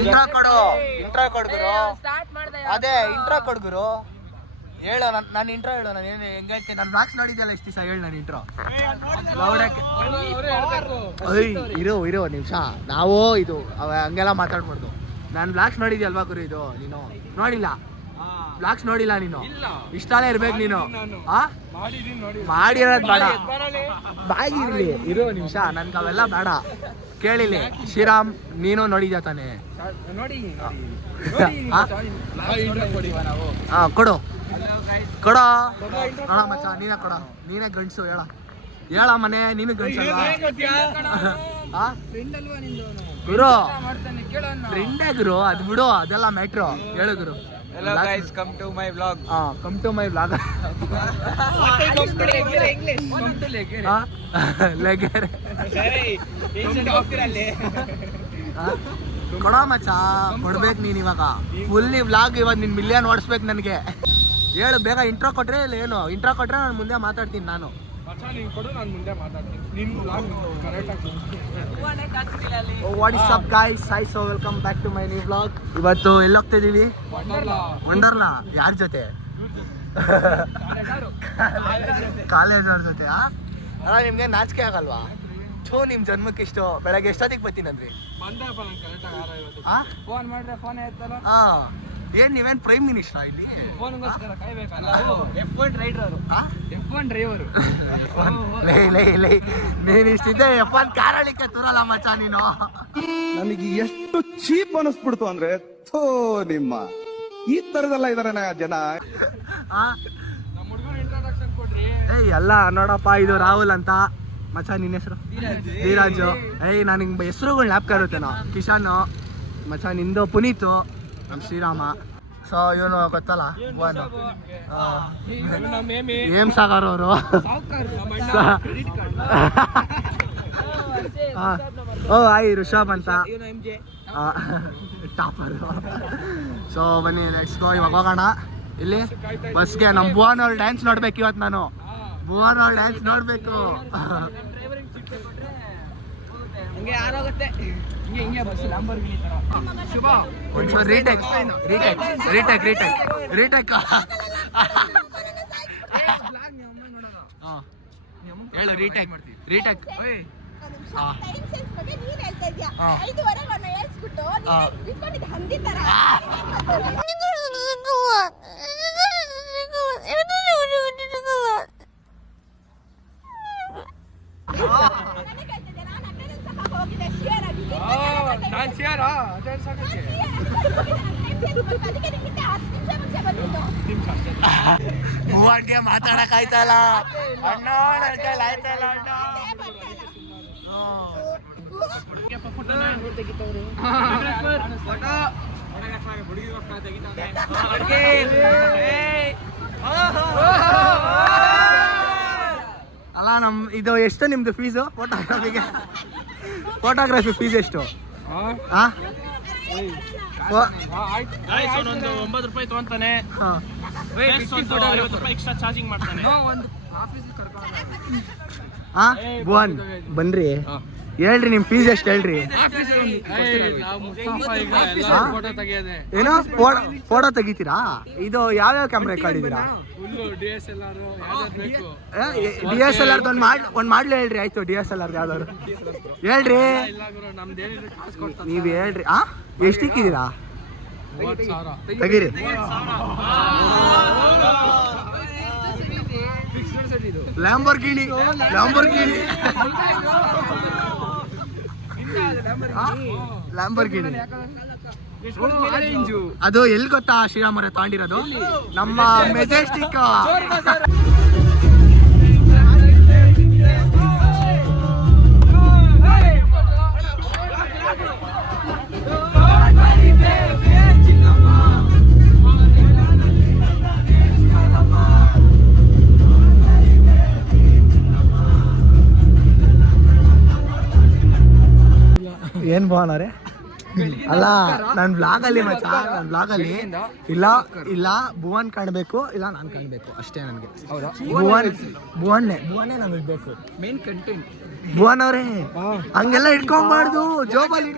Intra ಕೊಡು ಗುರು. ಅದೇ intra ಕೊಡು ಗುರು. ಹೇಳು ನಾನು ಇಂಟ್ರೋ ಹೇಳು. ನಾನು ಏನು ಹೆಂಗೆ ಹೇಳ್ತೀನಿ, ನಾನು ಬ್ಲಾಗ್ಸ್ ನೋಡಿದ್ದೆಲ್ಲ ಎಷ್ಟು ದಿವಸ ಹೇಳು. ನಾನು ಇಂಟ್ರೋ ಇರೋ ನಿಮಿಷ. ನಾವು ಇದು ಹಂಗೆಲ್ಲ ಮಾತಾಡ್ಬಾರ್ದು. ನಾನು ಬ್ಲಾಗ್ಸ್ ನೋಡಿದ್ಯಲ್ವಾ ಗುರು? ಇದು ನೀನು ನೋಡಿಲ್ಲ, ಬ್ಲಾಗ್ಸ್ ನೋಡಿಲ್ಲ ನೀನು. ಇಷ್ಟನೇ ಇರ್ಬೇಕು ನೀನು. ಮಾಡಿರೋದು ಬೇಡ, ಬಾಗಿರ್ಲಿ. ಇರೋ ನಿಮಿಷ, ನನ್ಗೆ ಅವೆಲ್ಲ ಬೇಡ. ಕೇಳಿಲಿ ಶ್ರೀರಾಮ್, ನೀನು ನೋಡಿದ್ಯಾ ತಾನೆ? ಕೊಡು ಕೊಡೋ ನೋಡ ಮಚ್ಚ, ನೀನೇ ಕೊಡ. ನೀನೇ ಗಂಡ್ಸು. ಹೇಳ ಮನೆ, ನೀನು ಗಂಡ್ಸಲ್ವಾ ಗುರು? ಫ್ರೆಂಡೇ ಗುರು, ಅದು ಬಿಡು, ಅದೆಲ್ಲ ಮ್ಯಾಟ್ರು. ಹೇಳು ಗುರು. Hello guys, come to my vlog. Come to my vlog. ಲೆಗೇರ್ ಕೊಡೋ ಮಚ್ಚ, ಕೊಡ್ಬೇಕು ನೀನು ಇವಾಗ. ಫುಲ್ಲಿ ವ್ಲಾಗ್ ಇವಾಗ ನಿನ್ ಮಿಲಿಯನ್ ಓಡಿಸ್ಬೇಕು ನನಗೆ. ಹೇಳು ಬೇಗ. ಇಂಟ್ರೋ ಕೊಟ್ರೆ ಇಲ್ಲ ಏನು? ಇಂಟ್ರೋ ಕೊಟ್ರೆ ನಾನು ಮುಂದೆ ಮಾತಾಡ್ತೀನಿ. ನಾನು what is up guys, hi so welcome back to my new vlog. ಇವತ್ತು ಎಲ್ಲಿ ಹೋಗ್ತಾ ಇದೀವಿ? ವಂಡರ್ಲಾ. ಯಾರ ಜೊತೆ? ಕಾಲೇಜ್ ಅವ್ರ ಜೊತೆ. ಅಲ್ಲ ನಿಮ್ಗೆ ನಾಚಿಕೆ ಆಗಲ್ವಾ? ಥೂ, ನಿಮ್ ಜನ್ಮಕ್ಕೆ ಇಷ್ಟು. ಬೆಳಗ್ಗೆ ಎಷ್ಟೊತ್ತಿಗೆ ಬರ್ತೀನಂದ್ರಿ? ಏನ್ ನೀವೇನ್ ಪ್ರೈಮ್ ಮಿನಿಸ್ಟರ್ ಇಲ್ಲಿ? ನೀನ್ ಇಷ್ಟಿದ್ದೆ F1 ಕಾರಳಿಕೆ ತುರಲ್ಲ ಮಚ್ಚ ನೀನು. ನನಗೆ ಎಷ್ಟು ಚೀಪ್ ಅನಿಸ್ಬಿಡ್ತು ಅಂದ್ರೆ, ಥೋ ನಿಮ್ಮ ಈ ತರದೆಲ್ಲ ಇದಾರೆ ಜನ. ಎಲ್ಲ ನೋಡಪ್ಪ, ಇದು ರಾಹುಲ್ ಅಂತ ಮಚ್ಚ. ನಿನ್ನ ಹೆಸರು? ಧೀರಾಜು. ನನಗೆ ಹೆಸರುಗಳು ಜ್ಞಾಪಕ ಇರುತ್ತೇನೋ. ಕಿಶನ್ ಮಚ್ಚ, ನಿಂದು ಪುನೀತು, ನಮ್ಮ ಶ್ರೀರಾಮ. ಸೊ ಇವನು ಗೊತ್ತಲ್ಲ, ಏಮ್ ಸಾಗರ್ ಅವರು. ಋಷಭ್ ಅಂತ ಟಾಪರ್. ಸೊ ಬನ್ನಿ ಲೆಟ್ಸ್ ಗೋ. ಇವಾಗ ಹೋಗೋಣ. ಇಲ್ಲಿ ಬಸ್ಗೆ ನಮ್ಮ ಭುವನ್ ಅವ್ರ ಡ್ಯಾನ್ಸ್ ನೋಡ್ಬೇಕು ಇವತ್ತು. ನಾನು ಭುವನ್ ಅವ್ರ ಡ್ಯಾನ್ಸ್ ನೋಡ್ಬೇಕು. ಒಂಚೂರು ರೀಟೇಕ್ ಹೇಳು. ರೀಟೇಕ್ ಮೂವಂಟಿಗೆ ಮಾತಾಡಕ್ ಆಯ್ತಲ್ಲ ಅಣ್ಣ, ಆಯ್ತಲ್ಲ ಅಣ್ಣ. ಅಲ್ಲ ಇದು ಎಷ್ಟು ನಿಮ್ದು ಫೀಸು? ಫೋಟೋಗ್ರಫಿ ಫೀಸ್ ಎಷ್ಟು? 9 ರೂಪಾಯಿ ತಗೊಂತಾನೆ. ಎಕ್ಸ್ಟ್ರಾ ಚಾರ್ಜಿಂಗ್ ಮಾಡ್ತಾನೆ. ಭುವನ್ ಬನ್ರಿ, ಹೇಳ್ರಿ ನಿಮ್ ಫೀಸ್ ಎಷ್ಟು ಹೇಳ್ರಿ. ಏನೋ ಫೋಟೋ ತೆಗಿತೀರಾ? ಇದು ಯಾವ್ಯಾವ ಕ್ಯಾಮ್ರಾ ರೆಕಾರ್ಡಿದ್ದೀರಾ? DSLR ಒಂದ್ ಮಾಡ್ಲಿ ಹೇಳ್ರಿ. ಆಯ್ತು, DSLR ಯಾವ್ದಾದ್ರು ಹೇಳ್ರಿ. ನೀವ್ ಹೇಳ್ರಿ. ಎಷ್ಟಿಕ್ಕಿದ್ದೀರಾ? ತೆಗೀರಿ. ಲ್ಯಾಂಬೋರ್ಗಿನಿ ಅದು ಎಲ್ಲಿ ಗೊತ್ತಾ ಶ್ರೀರಾಮರೇ ತಗೊಂಡಿರೋದು? ನಮ್ಮ ಮೆಜೆಸ್ಟಿಕ್. ಏನ್ ಭವನವ್ರೆ ಅಲ್ಲ ನನ್ನ ಬ್ಲಾಗಲ್ಲಿ ಮಚ್ಚ, ನನ್ನ ಬ್ಲಾಗಲ್ಲಿ ಇಲ್ಲ ಭುವನ್ ಕಾಣಬೇಕು, ಇಲ್ಲ ನಾನು ಕಾಣಬೇಕು ಅಷ್ಟೇ ನನಗೆ. ಭುವನ್ನೇ ನಮಗೆ ಬೇಕು ಮೇನ್ ಕಂಟೆಂಟ್. ಭುವನ್ ಅವರೇ ಹಂಗೆಲ್ಲ ಇಟ್ಕೊಂಬಾರ್ದು, ಜೋಬಲ್ಲಿ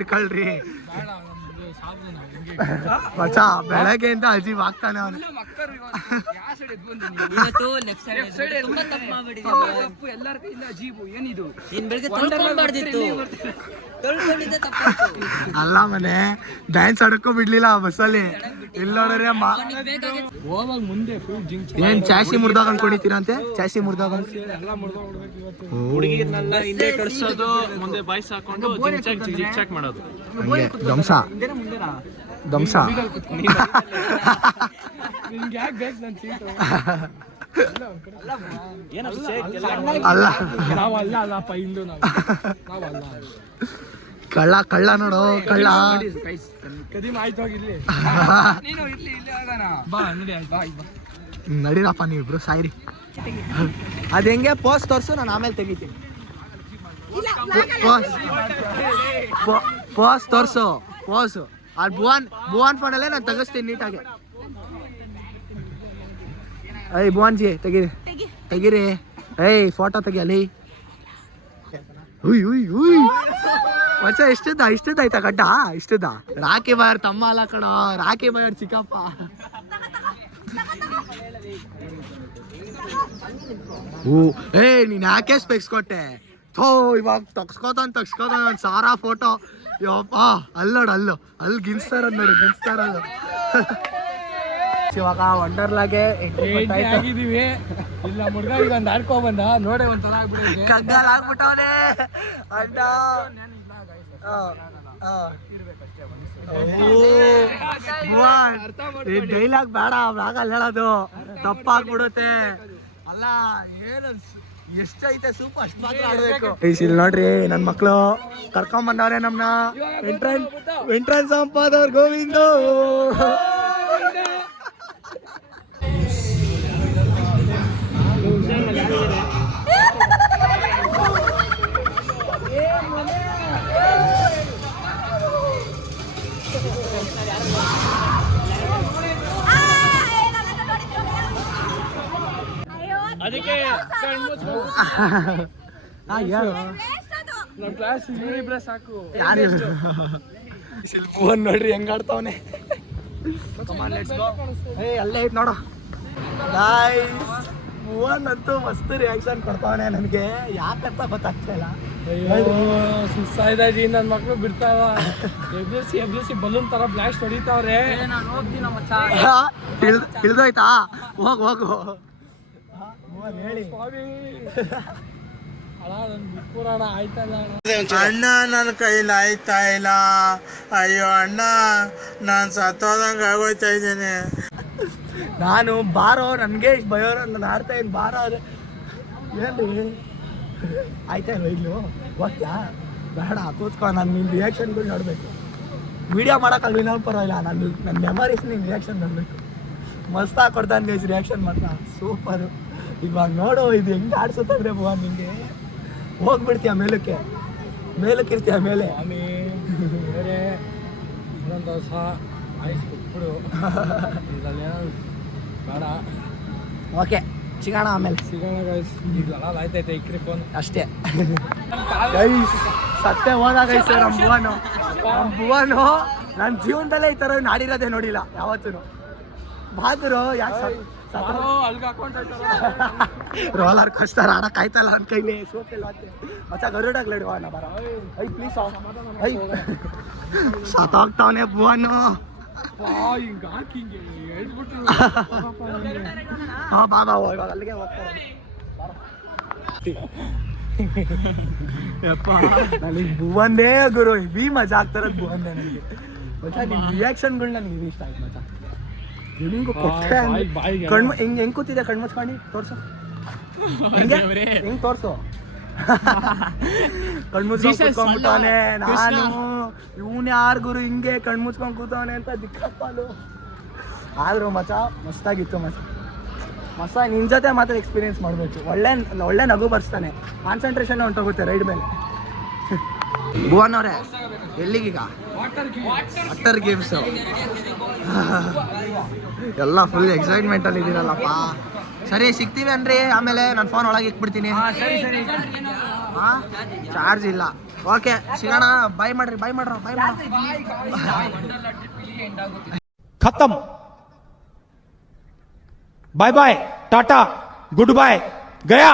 ಇಟ್ಕೊಳ್ರಿ ಮಚ್ಚ. ಬೆಳಗ್ಗೆಯಿಂದ ಅಜೀಬ್ ಆಗ್ತಾನೆ ಅವನು. ಅಲ್ಲ ಮನೆ ಡ್ಯಾನ್ಸ್ ಆಡಕ್ಕೂ ಬಿಡ್ಲಿಲ್ಲ ಬಸ್ಸಲ್ಲಿ. ಇಲ್ಲಿ ನೋಡ್ರೆ ಏನ್ ಚಾಸಿ ಮುರ್ದಾಗ ಅನ್ಕೊಂಡಿತೀರಂತೆ? ಚಾಸಿ ಮುರ್ದಾಗ ಹುಡುಗಿರ್ನೆಲ್ಲ ಹಿಂದೆ ಕಳ್ಸೋದು, ಮುಂದೆ ಬಾಯ್ಸ್ ಹಾಕೊಂಡು ಜಿಗ್ ಚಾಕ್ ಮಾಡೋದು. ಧ್ವಂಸ ಅಲ್ಲ ಕಳ್ಳ ನೋಡು, ಕಳ್ಳ ನಡೀರಪ್ಪ ನೀವಿಬ್ರು ಸಾಯ್ರಿ. ಅದ್ ಹೆಂಗೆ ಪೋಸ್ ತೋರ್ಸು, ನಾನು ಆಮೇಲೆ ತೆಗಿತೀನಿ. ಪೋಸ್ ತೋರ್ಸು, ಪೋಸು. ಅಲ್ಲಿ ಭುವನ್ ಫೋನಲ್ಲೇ ನಾನು ತೆಗಿಸ್ತೀನಿ ನೀಟಾಗಿ. ಏಯ್ ಭುವನ್ ಜಿ ತೆಗೀರಿ. ಏಯ್ ಫೋಟೋ ತೆಗಿಯಲಿ. ಮಚ್ಚ ಇಷ್ಟದ ಆಯ್ತಾ ಗಡ್ಡ? ಇಷ್ಟದ ರಾಖಿ ಬಾಯರ್ ತಮ್ಮ ಅಲ್ಲ ಕಣೋ, ರಾಖಿ ಬಾಯರ್ ಚಿಕ್ಕಪ್ಪ. ಏಯ್ ನೀನ್ ಯಾಕೆ ಸ್ಪೆಕ್ಸ್ ಕೊಟ್ಟೆ? ಥೋ ಇವಾಗ ತಗ್ಸ್ಕೋತಾನ ಸಾರಾ ಫೋಟೋ. ಯಪ್ಪ ಅಲ್ಲಿ ಗಿನ್ಸ್ತಾರ ನೋಡು, ಇವಾಗ ವಂಡರ್ಲಾಗೆ ಆಗಿದೀವಿ. ಇಲ್ಲ ಮುಡ್ಗ ಈಗ ಒಂದು ಆಡ್ಕೊ ಬಂದ ನೋಡೆ ಒಂಥರ ಆಗ್ಬಿಟ್ಟಿದೆ, ಕಗ್ಗಾಲ್ ಆಗ್ಬಿಟ್ಟವನೇ ಅಣ್ಣ. ಡೈಲಾಗ್ ಬೇಡ, ಆಗಲ್ಲ ಹೇಳೋದು, ತಪ್ಪಾಗ್ಬಿಡುತ್ತೆ. ಅಲ್ಲ ಏನು ಎಷ್ಟೈತೆ ಸೂಪ್ ಅಷ್ಟು ಮಾತ್ರ ಆಡ್ಬೇಕು. ಇಲ್ಲಿ ನೋಡ್ರಿ ನನ್ನ ಮಕ್ಳು ಕರ್ಕೊಂಡ್ ಬಂದವ್ರೆ ನಮ್ನ. ಎಂಟ್ರೆನ್ಸ್ ಸಂಪಾದವ್ರು ಗೋವಿಂದು. ಅದಕ್ಕೆ ನಮ್ಮ ಕ್ಲಾಸ್ ಇವರಿಬ್ರೆ ಸಾಕು. ಭುವನ್ ನೋಡ್ರಿ ಹೆಂಗಾಡ್ತಾವನೆ. ಅಲ್ಲೇ ಐತ್ ನೋಡ ಭುವನ್ ಅಂತೂ ಮಸ್ತ್ ರಿಯಾಕ್ಷನ್ ಕೊಡ್ತಾವನೆ. ನನಗೆ ಯಾಕಂತ ಗೊತ್ತಾಗ್ತಾ ಇಲ್ಲ. ಸುಸ್ತಾಯ್ದಾಜಿ ನನ್ನ ಮಕ್ಳು ಬಿಡ್ತಾವ. ಎಬ್ಬಿಸಿ ಬಲೂನ್ ತರ ಬ್ಲಾಸ್ಟ್ ಹೊಡಿತಾವ್ರೆ. ಇಳ್ದೋಯ್ತಾ? ಹೋಗು ಹೇಳಿ. ಅಣ್ಣ ನನ್ನ ಕೈಲಿ ಆಯ್ತಾ ಇಲ್ಲ. ಅಯ್ಯೋ ಅಣ್ಣ, ನಾನು ಸತ್ತೋದಂಗೆ ಆಗೋಯ್ತಾ ಇದ್ದೇನೆ. ನಾನು ಬಾರೋ, ನನಗೆ ಇಷ್ಟು ಬಯೋರು ನಾನು ಆಡ್ತಾ ಇದ್ದೀನಿ, ಬಾರೋ ಅದೇ ಏನ್ರಿ ಆಯ್ತಾ ಇಲ್ಲ ಇಲ್ಲು ಗೊತ್ತಾ? ಬೇಡ ಕೂತ್ಕೊ, ನಾನು ನಿನ್ನ ರಿಯಾಕ್ಷನ್ಗಳು ನೋಡಬೇಕು. ವಿಡಿಯೋ ಮಾಡೋಕ್ಕಲ್ವಿ ನೋಡಿ ಪರವಾಗಿಲ್ಲ, ನನ್ನ ಮೆಮರೀಸ್ ನಿನ್ನ ರಿಯಾಕ್ಷನ್ ನೋಡಬೇಕು. ಮಸ್ತಾಗಿ ಕೊಡ್ತಾನೆ ಗೈಸ್ ರಿಯಾಕ್ಷನ್ ಮಾತ್ರ, ಸೂಪರು. ಇವಾಗ ನೋಡು ಇದು ಹೆಂಗೆ ಆಡ್ಸುತ್ತಂದ್ರೆ ಭುವನ್, ನಿಂಗೆ ಹೋಗ್ಬಿಡ್ತೀಯ ಮೇಲಕ್ಕೆ ಇರ್ತೀಯ ಮೇಲೆ. ಇನ್ನೊಂದು ಹೊಸ ಆಯ್ಸ್ ಕೊಟ್ಬಿಡು ಬೇಡ. ಓಕೆ ಸಿಗೋಣ, ಆಮೇಲೆ ಸಿಗೋಣ ಗೈಸ್. ಈಗ ಆಯ್ತೈತೆ ಇಕ್ರಿ ಫೋನ್ ಅಷ್ಟೇ. ಗೈಸ್ ಸತ್ತೆ ಹೋದ ಗೈಸ್ ನಮ್ಮ ಭುವನು ನನ್ನ ಜೀವನದಲ್ಲೇ ಈ ಥರ ಆಡಿರೋದೇ ನೋಡಿಲ್ಲ ಯಾವತ್ತೂ. ಬಾದ್ರು ಯಾಕೆ ರೋಲರ್ ಕೋಸ್ಟರ್ ಆಡಕ್ ಆಯ್ತಲ್ಲ ನನ್ನ ಕೈಲಿ, ಸೋತಿಲ್ಲ ಮಚ್ಚ. ಗರುಡಾಗ್ಲಿಡುವ ಬರ ಐ ಪ್ಲೀಸ್ ಐ ಸತ್ತೋಗ್ತಾವನೆ ಭುವನು. ಹಿಂಗ ಹಾಕಿ ಹೇಳ್ಬಿಟ್ರು. ಹಾ ಬಾಬಾ ಇವಾಗ ಅಲ್ಲಿಗೆ ಹೋಗ್ತಾರೆ. ಯಪ್ಪ ನನಗೆ ಭುವನ್ದೇ ಗುರು, ಬಿ ಮಜಾ ಆಗ್ತಾರದು ಭುವನ್ದೇ ನನಗೆ. ಮಚ್ಚ ನಿನ್ನ ರಿಯಾಕ್ಷನ್ಗಳು ನನಗೆ ಇಷ್ಟ ಆಯ್ತು ಮಚ್ಚ. ಹೆಂಗು ಕಣ್ಣು ಹೆಂಗ್ ಕೂತಿದೆ, ಕಣ್ಣು ಮುಚ್ಕೊಂಡು ತೋರ್ಸು. ಹೆಂಗ್ ತೋರ್ಸು. ಕಣ್ಣು ಮುಚ್ಕೊಂಡ್ಬಿಟ್ಟವನೆ. ನಾನು ಇವನ್ ಯಾರು ಗುರು ಹಿಂಗೆ ಕಣ್ಣು ಮುಚ್ಕೊಂಡ್ ಕೂತವನೆ ಅಂತ ದಿಕ್ಕಪ್ಪಲು. ಆದ್ರೂ ಮಚ್ಚ ಮಸ್ತಾಗಿತ್ತು ಮಚ್ಚ. ನಿನ್ ಜೊತೆ ಮಾತ್ರ ಎಕ್ಸ್ಪೀರಿಯನ್ಸ್ ಮಾಡ್ಬೇಕು. ಒಳ್ಳೆ ನಗು ಬರ್ಸ್ತಾನೆ, ಕಾನ್ಸಂಟ್ರೇಷನ್ ಹೊಂಟೋಗುತ್ತೆ ರೈಡ್ ಮೇಲೆ. ಭುವನ್ ಅವರೇ ಎಲ್ಲಿಗೀಗ? ವಾಟರ್ ಗೇಮ್ಸ್ ಎಲ್ಲ ಫುಲ್ ಎಕ್ಸೈಟ್ಮೆಂಟ್ ಅಲ್ಲಿ ಇದೀರಲ್ಲಪ್ಪ. ಸರಿ ಸಿಗ್ತೀವಿ ಅನ್ರಿ, ಆಮೇಲೆ ನನ್ನ ಫೋನ್ ಒಳಗೆ ಇಟ್ಬಿಡ್ತೀನಿ. ಚಾರ್ಜ್ ಇಲ್ಲ. ಓಕೆ ಸಿಗೋಣ. ಬಾಯ್ ಮಾಡ್ರಿ, ಬಾಯ್ ಮಾಡ್ರ, ಬಾಯ್ ಮಾಡ. खत्म bye bye tata goodbye गया